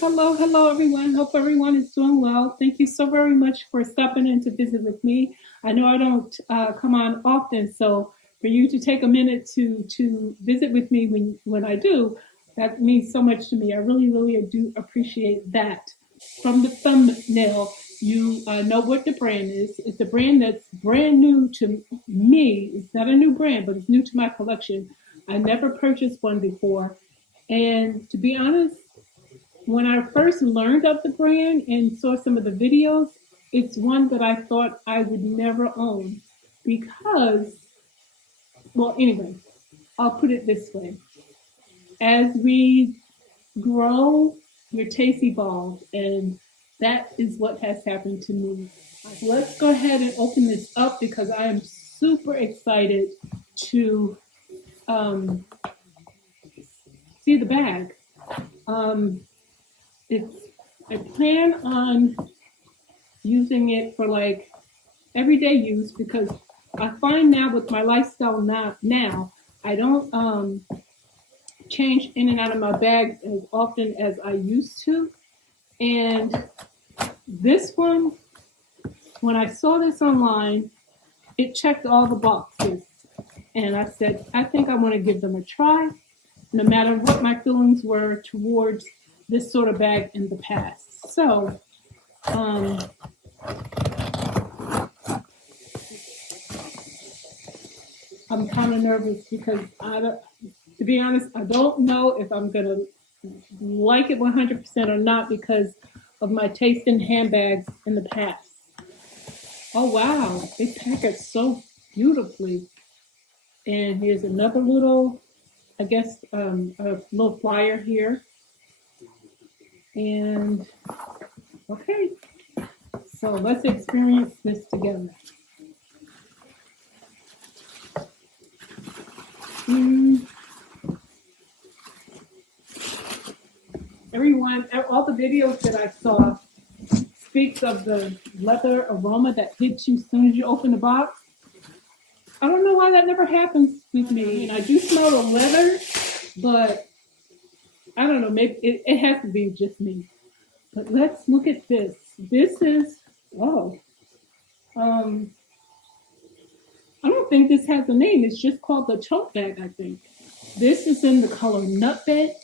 Hello, everyone. Hope everyone is doing well. Thank you so very much for stopping in to visit with me. I know I don't come on often, so for you to take a minute to visit with me when I do, that means so much to me. I really do appreciate that. From the thumbnail, you know what the brand is. It's a brand that's brand new to me. It's not a new brand, but it's new to my collection. I never purchased one before. And to be honest, when I first learned of the brand and saw some of the videos, it's one that I thought I would never own because, well, anyway, I'll put it this way. As we grow, your taste evolves, and that is what has happened to me. Let's go ahead and open this up because I am super excited to um, see the bag. Um, it's I plan on using it for like everyday use because I find now with my lifestyle now I don't change in and out of my bags as often as I used to. And this one, when I saw this online, it checked all the boxes. And I said, I think I want to give them a try, no matter what my feelings were towards this sort of bag in the past. So, I'm kind of nervous because to be honest, I don't know if I'm going to like it 100% or not because of my taste in handbags in the past. Oh, wow. They pack it so beautifully. And here's another little, I guess, a little flyer here. And okay, so let's experience this together. Everyone, all the videos that I saw speaks of the leather aroma that hits you as soon as you open the box. I don't know why that never happens with me. And I do smell the leather, but I don't know, maybe it has to be just me. But let's look at this. This is, oh, um, I don't think this has a name. It's just called the tote bag, I think. This is in the color nutmeg.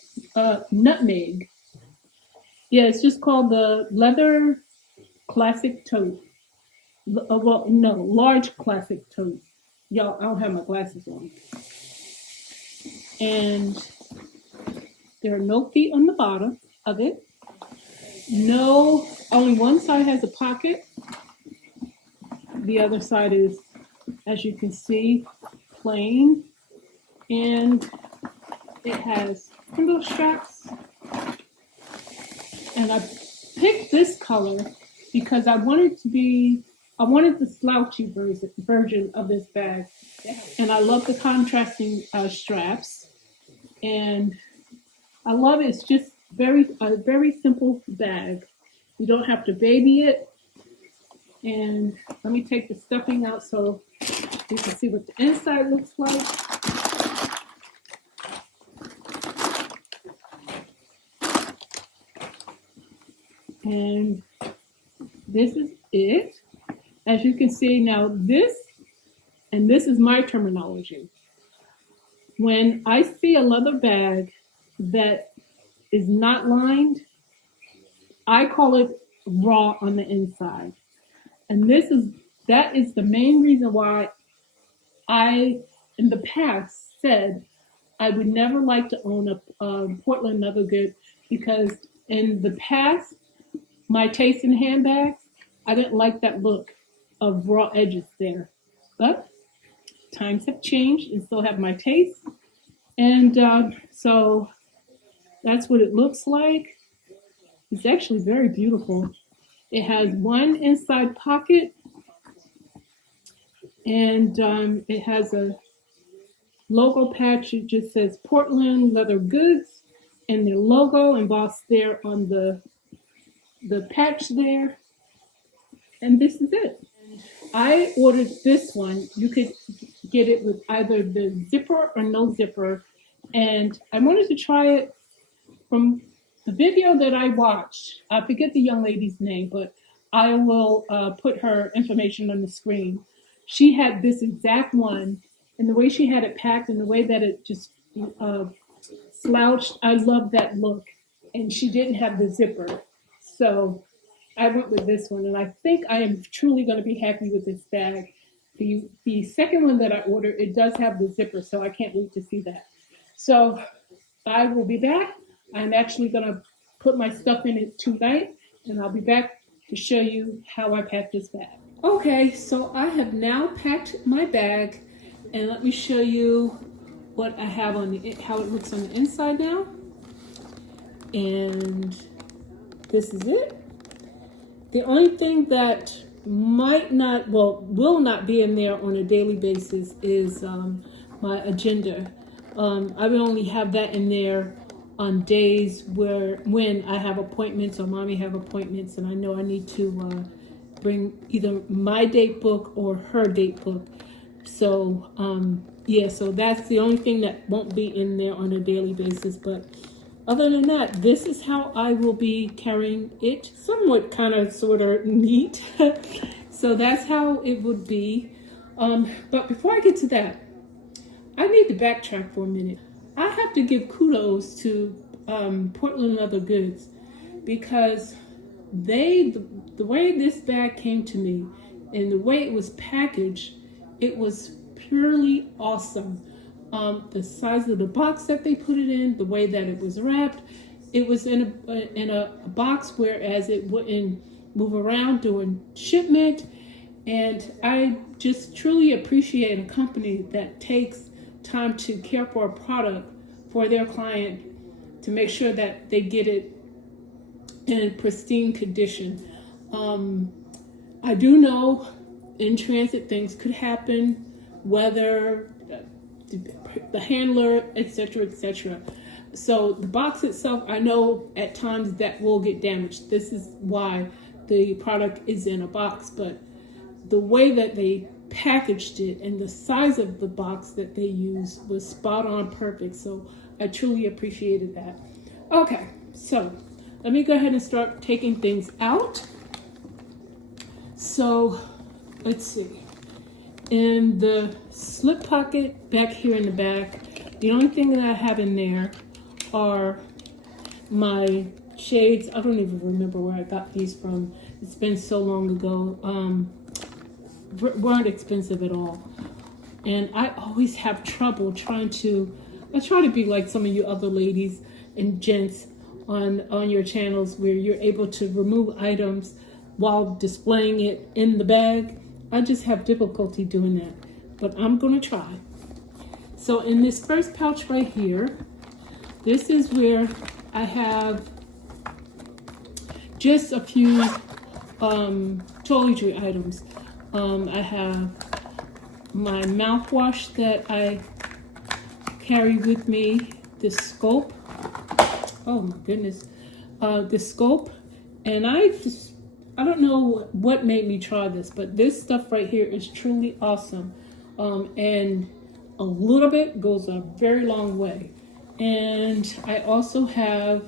Yeah, it's just called the leather classic tote. Well, no, large classic tote. Y'all, I don't have my glasses on. And there are no feet on the bottom of it. No, only one side has a pocket. The other side is, as you can see, plain. And it has spindle straps. And I picked this color because I wanted the slouchy version of this bag. And I love the contrasting straps. And I love it. It's just a very simple bag. You don't have to baby it. And let me take the stuffing out so you can see what the inside looks like. And this is it. As you can see now, this is my terminology. When I see a leather bag that is not lined, I call it raw on the inside. And that is the main reason why I, in the past, said I would never like to own a Portland leather good because in the past, my taste in handbags, I didn't like that look of raw edges there. But times have changed and so have my taste. And so that's what it looks like. It's actually very beautiful. It has one inside pocket and it has a logo patch. It just says Portland Leather Goods and their logo embossed there on the patch there. And this is it. I ordered this one. You could get it with either the zipper or no zipper. And I wanted to try it from the video that I watched, I forget the young lady's name, but I will put her information on the screen. She had this exact one, and the way she had it packed and the way that it just uh, slouched, I love that look. And she didn't have the zipper. So I went with this one, and I think I am truly going to be happy with this bag. The second one that I ordered, it does have the zipper, so I can't wait to see that. So I will be back. I'm actually going to put my stuff in it tonight, and I'll be back to show you how I packed this bag. Okay, so I have now packed my bag, and let me show you what I have on the, how it looks on the inside now. And this is it. The only thing that might not, well, will not be in there on a daily basis is my agenda. I would only have that in there on days when I have appointments or mommy have appointments, and I know I need to bring either my date book or her date book. So yeah, so that's the only thing that won't be in there on a daily basis. But other than that, this is how I will be carrying it. Somewhat kind of sort of neat. So that's how it would be. But before I get to that, I need to backtrack for a minute. I have to give kudos to Portland Leather Goods, because the way this bag came to me and the way it was packaged, it was purely awesome. The size of the box that they put it in, the way that it was wrapped, it was in a box, whereas it wouldn't move around during shipment. And I just truly appreciate a company that takes time to care for a product for their client to make sure that they get it in pristine condition. I do know in transit things could happen, weather, the handler, etc., etc. So the box itself, I know at times that will get damaged. This is why the product is in a box. But the way that they packaged it and the size of the box that they used was spot on perfect. So I truly appreciated that. Okay, so let me go ahead and start taking things out. So let's see. In the slip pocket back here in the back, the only thing that I have in there are my shades. I don't even remember where I got these from. It's been so long ago. Weren't expensive at all. And I always have trouble I try to be like some of you other ladies and gents on your channels where you're able to remove items while displaying it in the bag. I just have difficulty doing that, but I'm gonna try. So in this first pouch right here, this is where I have just a few toiletry items. I have my mouthwash that I carry with me, the scope. Oh my goodness, the scope. And I don't know what made me try this, but this stuff right here is truly awesome. And a little bit goes a very long way. And I also have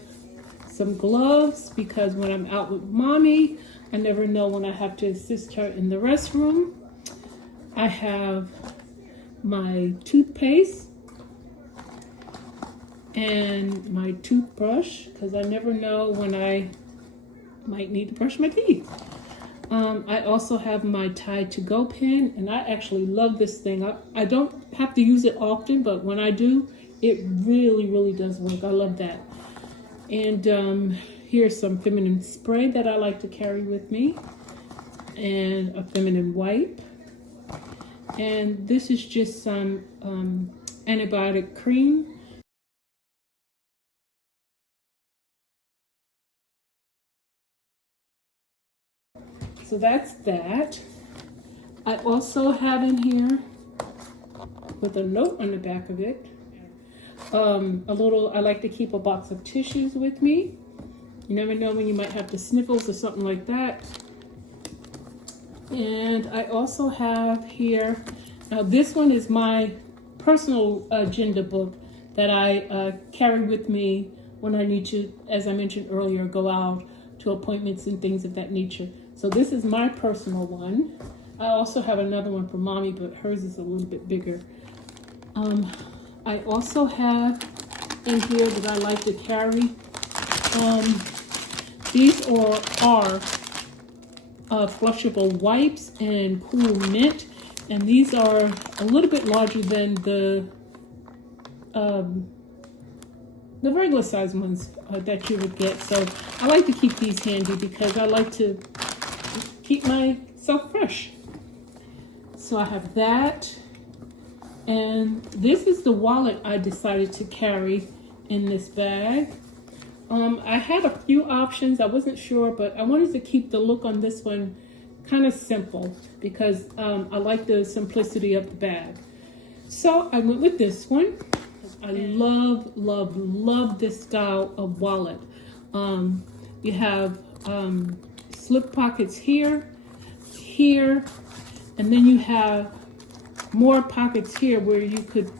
some gloves, because when I'm out with mommy, I never know when I have to assist her in the restroom. I have my toothpaste and my toothbrush, because I never know when I might need to brush my teeth. I also have my Tide to Go pen, and I actually love this thing. I don't have to use it often, but when I do, it really, really does work. I love that. And here's some feminine spray that I like to carry with me, and a feminine wipe. And this is just some antibiotic cream. So that's that. I also have in here, with a note on the back of it, I like to keep a box of tissues with me. You never know when you might have the sniffles or something like that. And I also have here, now this one is my personal agenda book that I carry with me when I need to, as I mentioned earlier, go out to appointments and things of that nature. So this is my personal one. I also have another one for mommy, but hers is a little bit bigger. I also have in here that I like to carry. These are flushable wipes and cool mint, and these are a little bit larger than the regular size ones that you would get. So I like to keep these handy because I like to keep myself fresh. So I have that, and this is the wallet I decided to carry in this bag. I had a few options. I wasn't sure, but I wanted to keep the look on this one kind of simple because I like the simplicity of the bag. So I went with this one. I love this style of wallet. You have slip pockets here, and then you have more pockets here where you could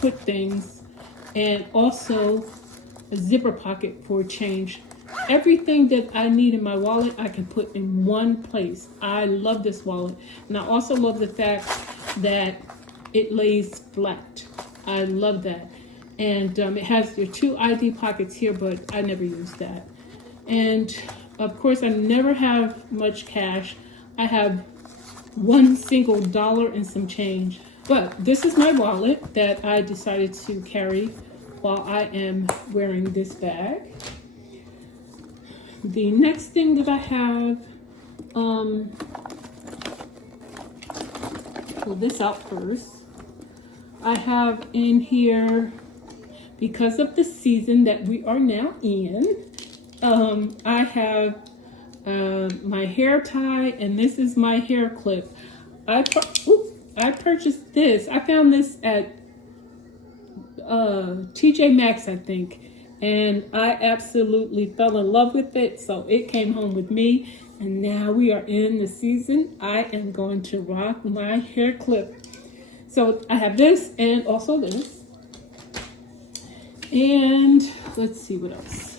put things, and also a zipper pocket for change. Everything that I need in my wallet, I can put in one place. I love this wallet. And I also love the fact that it lays flat. I love that. And it has your 2 ID pockets here, but I never use that. And of course, I never have much cash. I have $1 single and some change. But this is my wallet that I decided to carry while I am wearing this bag. The next thing that I have, pull this out first. I have in here, because of the season that we are now in, I have my hair tie, and this is my hair clip. I purchased this. I found this at TJ Maxx, I think, and I absolutely fell in love with it. So it came home with me, and now we are in the season. I am going to rock my hair clip. So I have this and also this. And let's see what else.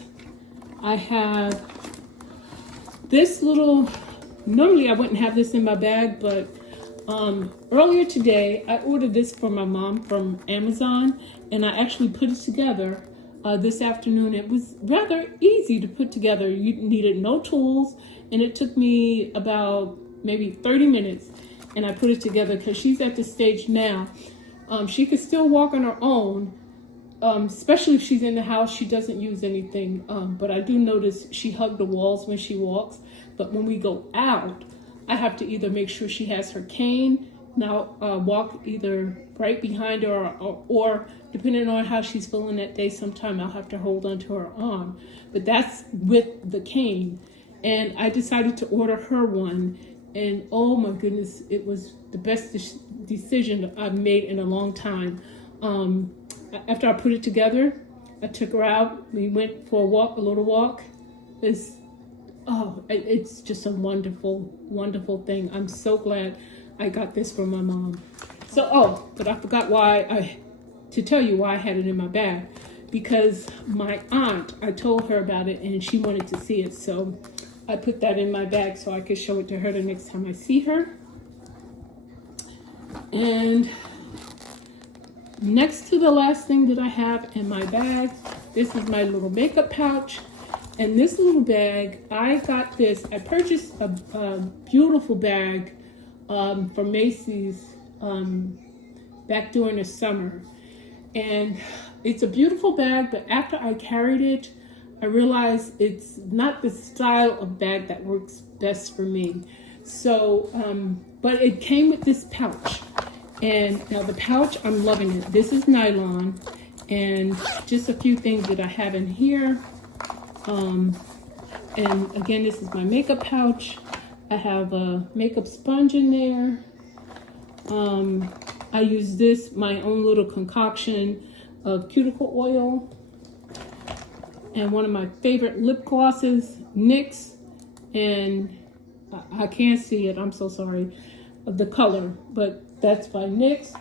I have this little, normally I wouldn't have this in my bag, but earlier today I ordered this for my mom from Amazon, and I actually put it together this afternoon. It was rather easy to put together. You needed no tools, and it took me about maybe 30 minutes, and I put it together because she's at the stage now. She could still walk on her own, especially if she's in the house. She doesn't use anything, but I do notice she hugs the walls when she walks. But when we go out, I have to either make sure she has her cane, now walk either right behind her, or depending on how she's feeling that day, sometime I'll have to hold onto her arm. But that's with the cane. And I decided to order her one, and oh my goodness, it was the best decision I've made in a long time. After I put it together, I took her out. We went for a little walk. It's just a wonderful, wonderful thing. I'm so glad I got this from my mom. So, but I forgot to tell you why I had it in my bag. Because my aunt, I told her about it and she wanted to see it. So I put that in my bag so I could show it to her the next time I see her. And next to the last thing that I have in my bag, this is my little makeup pouch. And this little bag, I got this. I purchased a beautiful bag from Macy's back during the summer. And it's a beautiful bag, but after I carried it, I realized it's not the style of bag that works best for me. So, but it came with this pouch. And now the pouch, I'm loving it. This is nylon, and just a few things that I have in here. And again, this is my makeup pouch. I have a makeup sponge in there. I use this, my own little concoction of cuticle oil. And one of my favorite lip glosses, NYX. And I can't see it, I'm so sorry, of the color, but that's by NYX.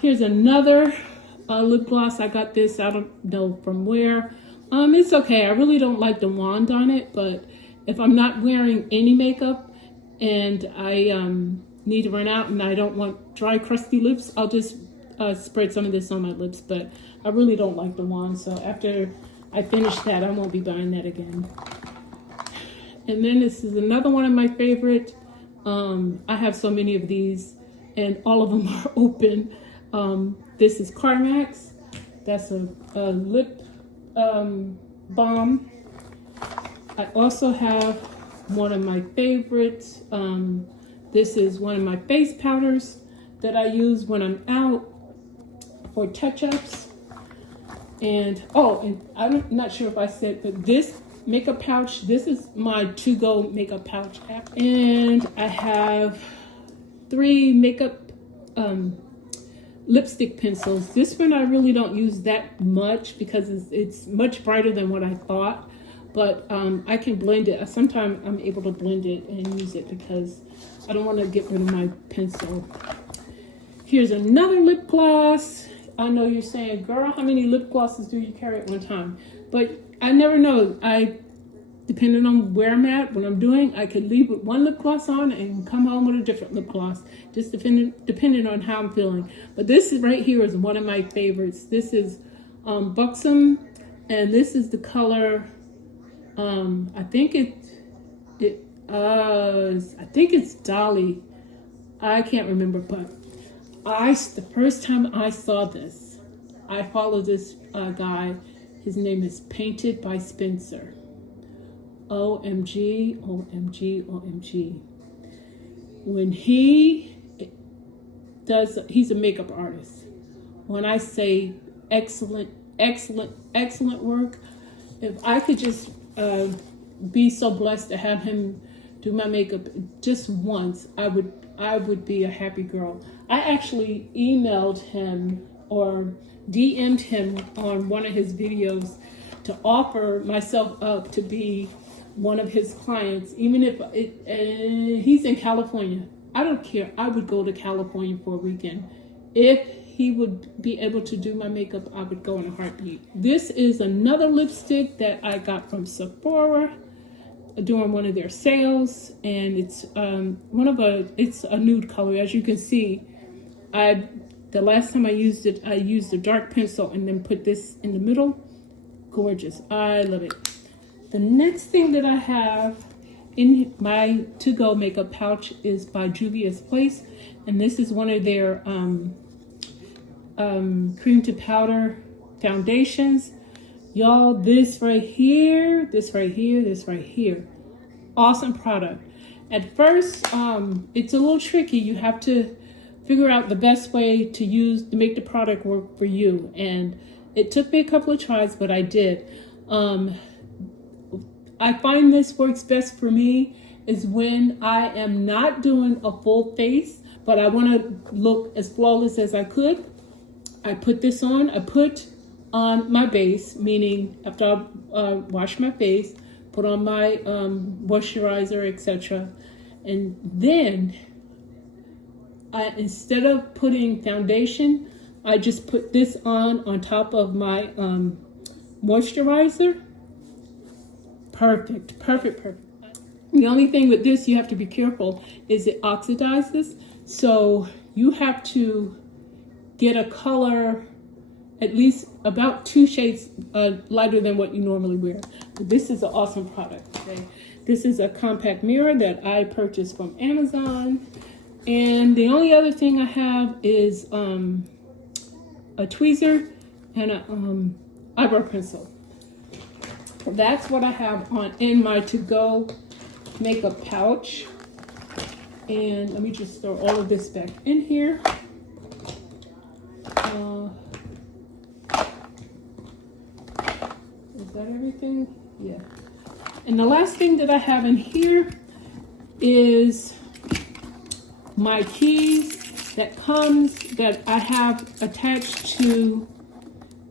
Here's another lip gloss. I got this, I don't know from where. It's okay. I really don't like the wand on it, but if I'm not wearing any makeup and I need to run out and I don't want dry, crusty lips, I'll just spread some of this on my lips. But I really don't like the wand, so after I finish that, I won't be buying that again. And then this is another one of my favorite. I have so many of these, and all of them are open. This is Carmax. That's a lip balm. I also have one of my favorites. This is one of my face powders that I use when I'm out for touch-ups. And I'm not sure if I said, but this makeup pouch, this is my to-go makeup pouch. And I have 3 makeup lipstick pencils. This one I really don't use that much because it's much brighter than what I thought, but I can blend it. Sometimes I'm able to blend it and use it because I don't want to get rid of my pencil. Here's another lip gloss. I know you're saying, girl, how many lip glosses do you carry at one time? But I never know. Depending on where I'm at, what I'm doing, I could leave with one lip gloss on and come home with a different lip gloss, just depending on how I'm feeling. But this is right here is one of my favorites. This is Buxom, and this is the color. I think it's Dolly. I can't remember, but the first time I saw this, I followed this guy. His name is Painted by Spencer. OMG, OMG, OMG. When he's a makeup artist. When I say excellent, excellent, excellent work, if I could just be so blessed to have him do my makeup just once, I would be a happy girl. I actually emailed him or DM'd him on one of his videos to offer myself up to be one of his clients, even if he's in California. I don't care. I would go to California for a weekend. If he would be able to do my makeup, I would go in a heartbeat. This is another lipstick that I got from Sephora during one of their sales, and it's it's a nude color. As you can see, the last time I used it, I used a dark pencil and then put this in the middle. Gorgeous. I love it. The next thing that I have in my to-go makeup pouch is by Juvia's Place, and this is one of their cream to powder foundations. Y'all, this right here, awesome product. At first, it's a little tricky. You have to figure out the best way to make the product work for you, and it took me a couple of tries, but I did. I find this works best for me is when I am not doing a full face, but I want to look as flawless as I could. I put this on. I put on my base, meaning after I wash my face, put on my moisturizer, etc. And then instead of putting foundation, I just put this on top of my moisturizer. Perfect. The only thing with this you have to be careful is it oxidizes. So you have to get a color at least about 2 shades lighter than what you normally wear. But this is an awesome product. Okay? This is a compact mirror that I purchased from Amazon. And the only other thing I have is a tweezer and an eyebrow pencil. That's what I have in my to-go makeup pouch. And let me just throw all of this back in here. Is that everything? Yeah. And the last thing that I have in here is my keys that I have attached to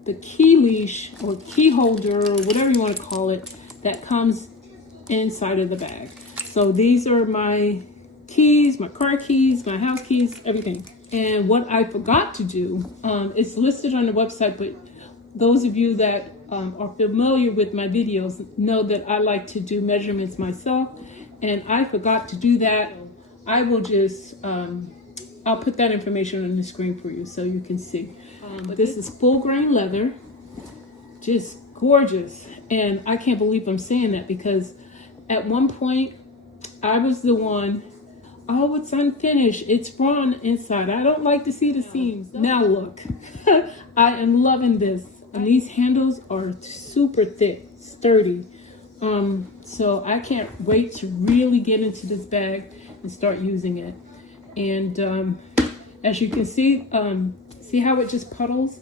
the key leash or key holder or whatever you want to call it that comes inside of the bag. So these are my keys, my car keys, my house keys, everything. And what I forgot to do, it's listed on the website, but those of you that are familiar with my videos know that I like to do measurements myself, and I forgot to do that. I will just, I'll put that information on the screen for you so you can see. But this is full grain leather, just gorgeous. And I can't believe I'm saying that because at one point I was the one, oh, it's unfinished, it's raw on the inside, I don't like to see the seams. Now look, I am loving this. And these handles are super thick, sturdy. So I can't wait to really get into this bag and start using it. And as you can see how it just puddles?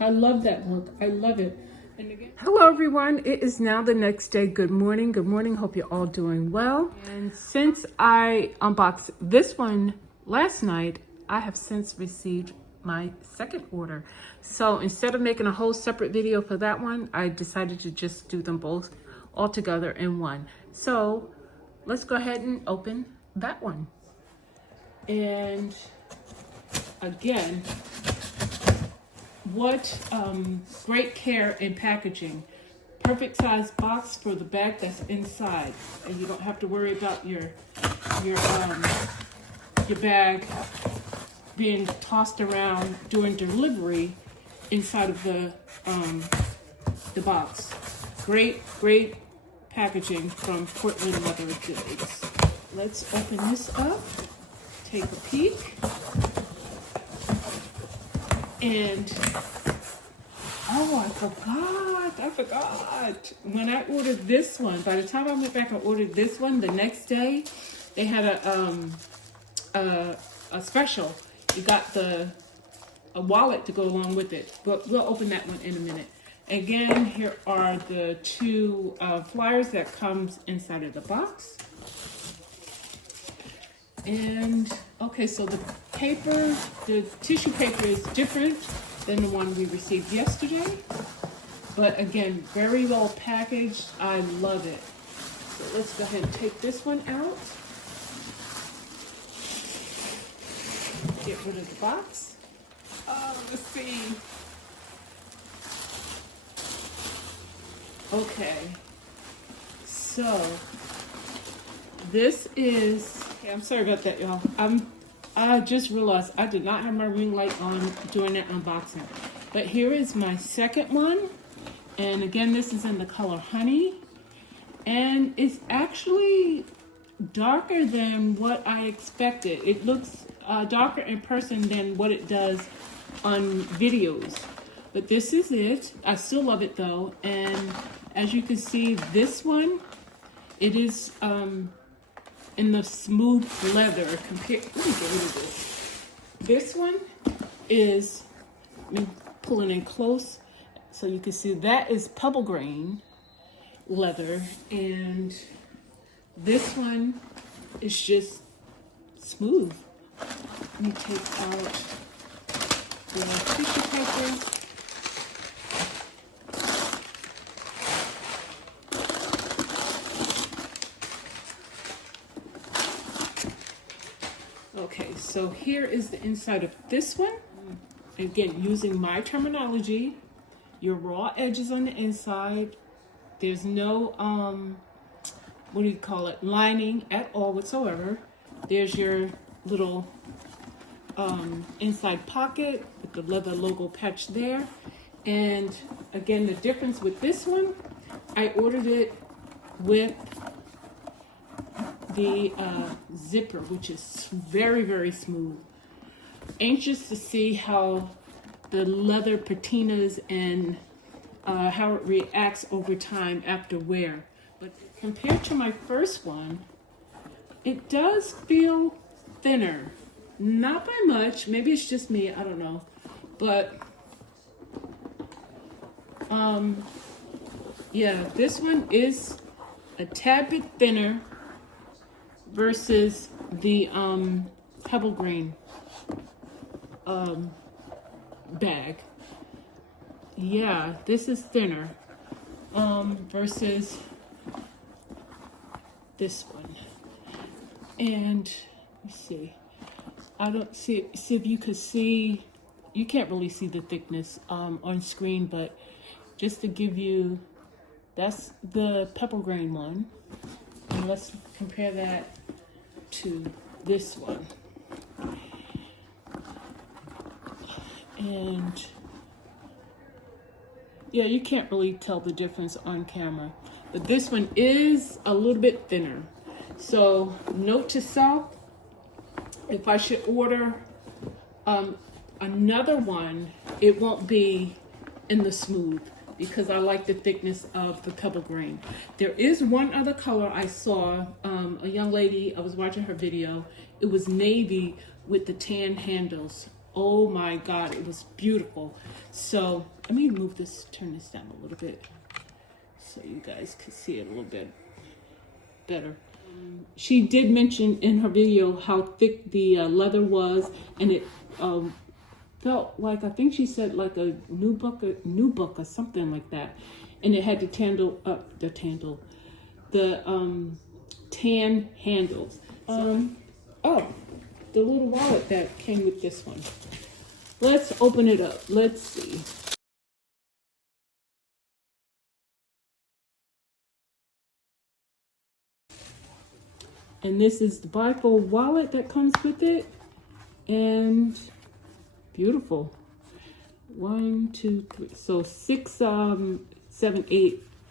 I love that look. I love it. And again, hello everyone. It is now the next day. Good morning. Good morning. Hope you're all doing well. And since I unboxed this one last night, I have since received my second order. So instead of making a whole separate video for that one, I decided to just do them both all together in one. So let's go ahead and open that one. And again, what great care in packaging. Perfect size box for the bag that's inside, and you don't have to worry about your bag being tossed around during delivery inside of the box. Great packaging from Portland Leather Goods. Let's open this up, take a peek, and oh, I forgot. When I ordered this one, by the time I went back and ordered this one, the next day they had a special. You got a wallet to go along with it, but we'll open that one in a minute. Again, here are the two flyers that comes inside of the box. And okay, so the paper, the tissue paper is different than the one we received yesterday, but again, very well packaged. I love it. So let's go ahead and take this one out. Get rid of the box. Let's see. Okay, so this is, okay, I'm sorry about that, y'all. I just realized I did not have my ring light on during that unboxing. But here is my second one. And again, this is in the color Honey. And it's actually darker than what I expected. It looks darker in person than what it does on videos. But this is it. I still love it though. And as you can see, this one, it is in the smooth leather. Let me get rid of this. This one is, let me pull it in close so you can see that is pebble grain leather, and this one is just smooth. Let me take out the tissue paper. Okay, so here is the inside of this one. Again, using my terminology, your raw edges on the inside. There's no, what do you call it, lining at all whatsoever. There's your little inside pocket with the leather logo patch there. And again, the difference with this one, I ordered it with the zipper, which is very smooth. Anxious to see how the leather patinas and how it reacts over time after wear. But compared to my first one, it does feel thinner. Not by much, maybe it's just me, I don't know. But yeah, this one is a tad bit thinner versus the pebble grain bag. Yeah, this is thinner versus this one. And let me see. I don't see if you could see. You can't really see the thickness on screen, but just to give you, that's the pepper grain one. And let's compare that to this one. And yeah, you can't really tell the difference on camera. But this one is a little bit thinner. So note to self, if I should order another one, it won't be in the smooth because I like the thickness of the pebble grain. There is one other color I saw, a young lady, I was watching her video. It was navy with the tan handles. Oh my God, it was beautiful. So let me move this, turn this down a little bit so you guys can see it a little bit better. She did mention in her video how thick the leather was, and it felt like, I think she said like a new book or something like that. And it had the tan handles. Oh, the little wallet that came with this one. Let's open it up. Let's see. And this is the bifold wallet that comes with it. And beautiful. 1, 2, 3. So 6, 7,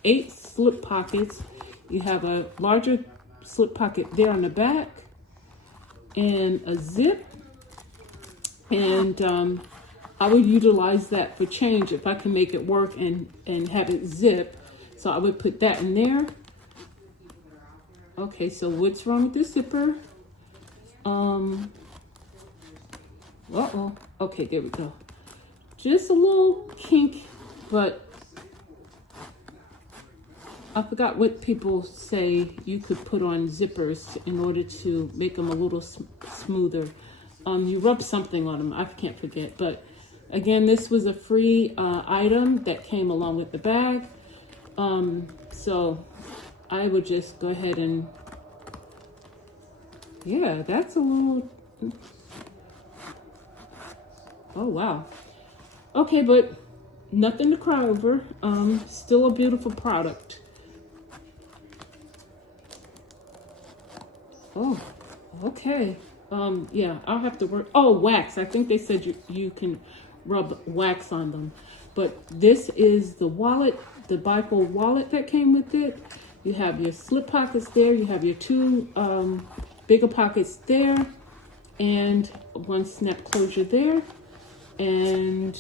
8 slip pockets. You have a larger slip pocket there on the back and a zip. And I would utilize that for change if I can make it work and have it zip. So I would put that in there. Okay, so what's wrong with this zipper? Uh-oh. Okay, there we go. Just a little kink, but I forgot what people say you could put on zippers in order to make them a little smoother. You rub something on them, I can't forget. But again, this was a free item that came along with the bag. So I would just go ahead and, yeah, that's a little, oh wow. Okay, but nothing to cry over. Still a beautiful product. Oh, okay. Yeah, I'll have to work. Oh, wax. I think they said you can rub wax on them. But this is the wallet, the bifold wallet that came with it. You have your slip pockets there. You have your 2 bigger pockets there. And 1 snap closure there. And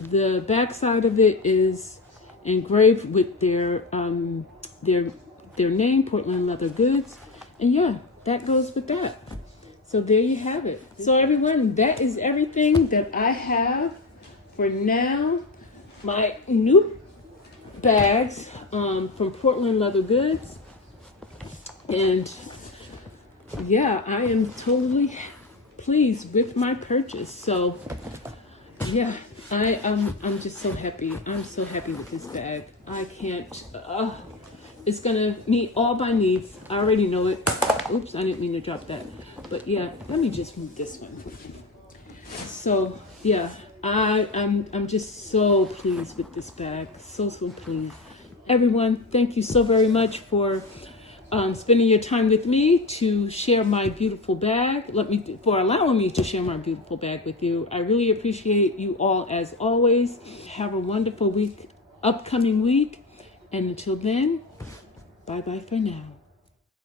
the back side of it is engraved with their name, Portland Leather Goods. And yeah, that goes with that. So there you have it. So everyone, that is everything that I have for now. My new bags from Portland Leather Goods. And yeah, I am totally pleased with my purchase. So yeah, I'm just so happy. I'm so happy with this bag. I can't, it's gonna meet all my needs. I already know it. Oops, I didn't mean to drop that. But yeah, let me just move this one. So yeah, I'm just so pleased with this bag. So pleased. Everyone, thank you so very much for spending your time with me to share my beautiful bag. For allowing me to share my beautiful bag with you. I really appreciate you all as always. Have a wonderful week, upcoming week. And until then, bye-bye for now.